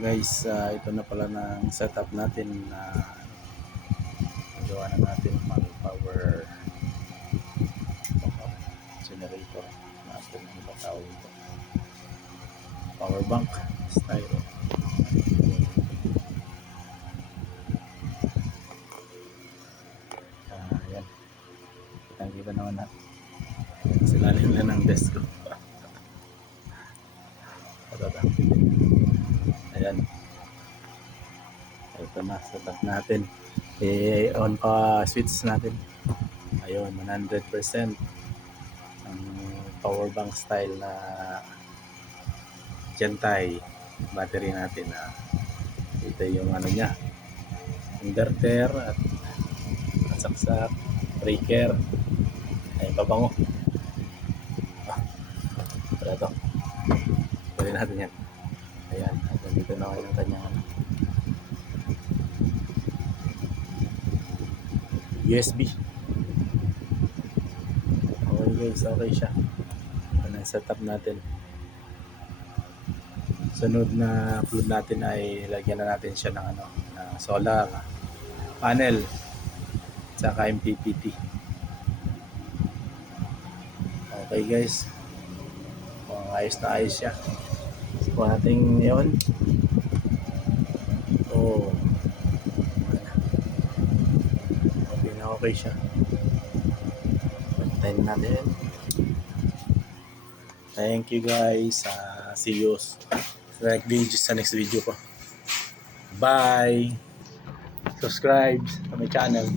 Guys, ito na pala ng setup natin na gawa na natin mag power generator natin. Ano ba tawag ito? Power bank style. Yan, kitang-kita naman na silalim na ng desk ko. Ayan, ito na setup natin. On pa switch natin. Ayun, 100% ang power bank style na Gentile battery natin. Ito yung ano niya, inverter at saksak, breaker, ay pabango. Para ito, pwede natin yan. Ayan, hanggang dito na kayo ng kanyang USB. Okay guys, okay siya. Ito na setup natin. Sunod na upload natin ay lagyan na natin siya ng ng solar panel saka MPPT. Okay guys, ayos na ayos siya. So natin yun. Okay na, okay siya. Pantayin natin. Thank you guys. See you sa next video ko. Bye. Subscribe sa my channel.